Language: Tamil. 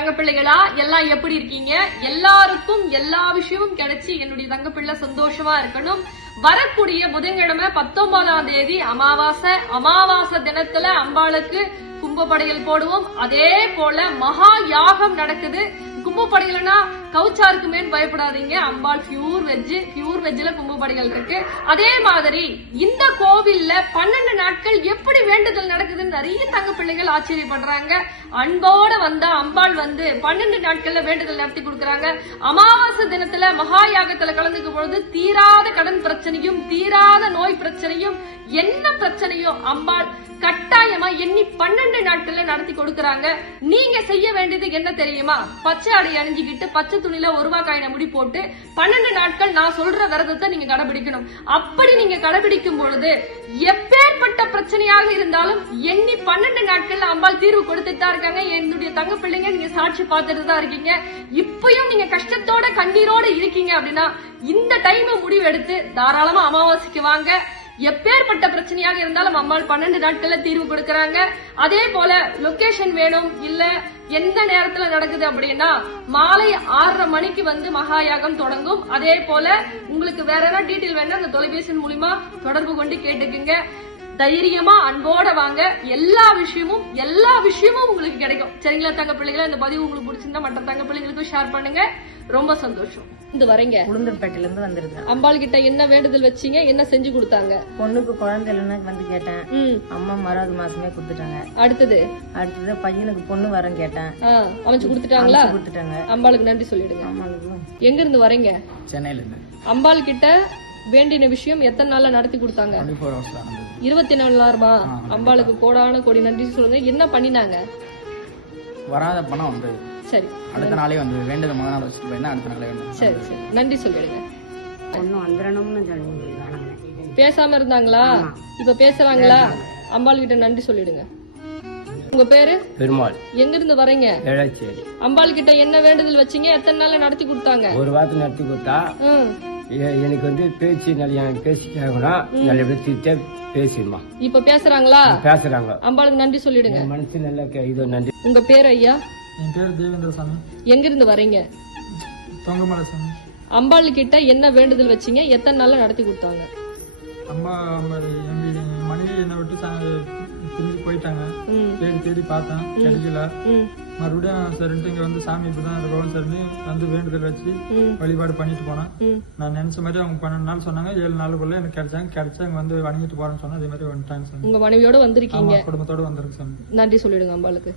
தங்க பிள்ளைகளா? எல்லாம் எப்படி இருக்கீங்க? எல்லாருக்கும் எல்லா விஷயமும் கிடைச்சி என்னுடைய தங்க பிள்ளை சந்தோஷமா இருக்கணும். வரக்கூடிய புதன்கிழமை பத்தொன்பதாம் தேதி அமாவாசை. அமாவாசை தினத்துல அம்பாளுக்கு கும்பப்படையல் போடுவோம். அதே போல மகா யாகம் நடக்குது. கும்பப்படையல்னா கவுச்சா இருக்குமேன்னு பயப்படாதீங்க. அம்பாள் பியூர் வெஜ் பியூர் வெஜ்ல கும்பப்படைகள் இருக்கு. அதே மாதிரி இந்த கோவில்ல பன்னெண்டு நாட்கள் எப்படி வேண்டுதல் நடக்குதுன்னு நிறைய தங்க பிள்ளைகள் ஆச்சரியப்படுறாங்க. அன்போட வந்தா அம்பாள் வந்து பன்னெண்டு நாட்கள்ல வேண்டுதல் நடத்தி கொடுக்கறாங்க. அமாவாசை தினத்துல மகா யாகத்துல கலந்துக்கும் பொழுது தீராத கடன் பிரச்சனையும் தீராத நோய் பிரச்சனையும் என்ன பிரச்சனையோ அம்பாள் கட்டாயமா எண்ணி பன்னெண்டு நாட்கள்ல நடத்தி கொடுக்கறாங்க. நீங்க செய்ய வேண்டியது என்ன தெரியுமா? பச்சை அடை அணிஞ்சுக்கிட்டு பச்சை துணியில ஒரு முடி போட்டு பன்னெண்டு நாட்கள் நான் சொல்ற விரதத்தை நீங்க கடைபிடிக்கணும். அப்படி நீங்க கடைபிடிக்கும் பொழுது எப்பேற்பட்ட பிரச்சனையாக இருந்தாலும் எண்ணி பன்னெண்டு நாட்கள்ல அம்பாள் தீர்வு கொடுத்துட்டு தான் இருக்காங்க. என்னுடைய தங்க பிள்ளைங்க நீங்க சாட்சி பார்த்துட்டு தான் இருக்கீங்க. இப்பயும் நீங்க கஷ்டத்தோட கண்ணீரோட இருக்கீங்க அப்படின்னா இந்த டைம் முடிவு எடுத்து தாராளமா அமாவாசைக்கு வாங்க. எப்பேற்பட்ட பிரச்சனையாக இருந்தாலும் அம்மாள் பன்னெண்டு நாட்கள்ல தீர்வு கொடுக்கறாங்க. அதே போல லொகேஷன் வேணும் இல்ல எந்த நேரத்துல நடக்குது அப்படின்னா மாலை ஆறரை மணிக்கு வந்து மகாயாகம் தொடங்கும். அதே போல உங்களுக்கு வேற ஏதாவது டீட்டெயில் வேணா அந்த தொலைபேசி மூலியமா தொடர்பு கொண்டு கேட்டுக்குங்க. தைரியமா அன்போட வாங்க. எல்லா விஷயமும் எல்லா விஷயமும் உங்களுக்கு கிடைக்கும். சரிங்களா தங்க பிள்ளைகளை இந்த பதிவு உங்களுக்கு பிடிச்சிருந்தா மற்ற தங்க பிள்ளைங்களுக்கும் ஷேர் பண்ணுங்க. ரொம்ப சந்தோஷம். இந்த வரீங்க? உளுந்தூர்பேட்டையில இருந்து வந்திருக்கேன் அம்பாள் கிட்ட என்ன வேண்டுதல் வச்சீங்க? என்ன செஞ்சு கொடுத்தாங்க? பொண்ணுக்கு குழந்தை இல்லைன்னு வந்து கேட்டேன். அம்மா மறாவது மாசமே கொடுத்துட்டாங்க. அடுத்தது? அடுத்தது பையனுக்கு பொண்ணு வரம் கேட்டேன். ஆ, அமைச்சு கொடுத்துட்டாங்களா? கொடுத்துட்டாங்க. அம்பாளுக்கு நன்றி சொல்லிடுங்க. அம்மாவுக்கு. எங்க இருந்து வரீங்க? சென்னையில இருந்து அம்பாள் கிட்ட வேண்டின விஷயம் எத்தனை நாள்ல நடத்தி கொடுத்தாங்க? இருபத்தி நாலாயிரமா அம்பாளுக்கு கோடான கோடி நன்றி சொல்லுங்க. என்ன பண்ணினாங்க? வராத பணம் வந்தது. சரி. அடுத்த நாளே வந்து வேண்டது முதல் நாள் வச்சுட்டு போயிருந்தா அடுத்த நாளே வந்து சரி சரி. நன்றி சொல்லிடுங்க. பொண்ணு வந்துடணும்னு சொல்லி பேசாம இருந்தாங்களா? இப்ப பேசுறாங்களா? அம்பாள் கிட்ட நன்றி சொல்லிடுங்க. உங்க பேரு? பெருமாள். எங்க இருந்து வரீங்க? ஏழாச்சேரி. அம்பாள் கிட்ட என்ன வேண்டுதல் வச்சீங்க? எத்தனை நாள்ல நடத்தி கொடுத்தாங்க? ஒரு வாரத்தை நடத்தி கொடுத்தா எனக்கு வந்து பேச்சு நல்ல பேசி கேட்கணும் நல்லபடியா சிரிச்சா பேசிடுமா. இப்ப பேசுறாங்களா? பேசுறாங்க. அம்பாளுக்கு நன்றி சொல்லிடுங்க. மனசு நல்லா கே- இது நன்றி. உங்க பேர் ஐயா? என் பேர் தேவேந்திர சாமி எங்க இருந்து வரீங்க? தொங்கமலை சாமி அம்பாள் கிட்ட என்ன வேண்டுதல் வச்சீங்க? எத்தனை நாள்ல நடத்தி கொடுத்தாங்க? அம்மா எங்க மனைவி என்னை விட்டு பிரிஞ்சு போயிட்டாங்க. தேடி தேடி பார்த்தேன். கிடைக்கல. மறுபடியும் சரின்ட்டு இங்க வந்து சாமி இப்படிதான் இருக்கவும் சரின்னு வந்து வேண்டுதல் வச்சு. வழிபாடு பண்ணிட்டு போனேன். நான் நினைச்ச மாதிரி அவங்க பன்னெண்டு நாள் சொன்னாங்க. ஏழு நாளுக்குள்ள எனக்கு கிடைச்சாங்க. கிடைச்சா இங்க வந்து வணங்கிட்டு போறேன்னு சொன்னா அதே மாதிரி வந்துட்டாங்க உங்க மனைவியோட வந்திருக்கீங்க. குடும்பத்தோட வந்திருக்கு சாமி. நன்றி சொல்லிடுங்க அம்பாளுக்கு.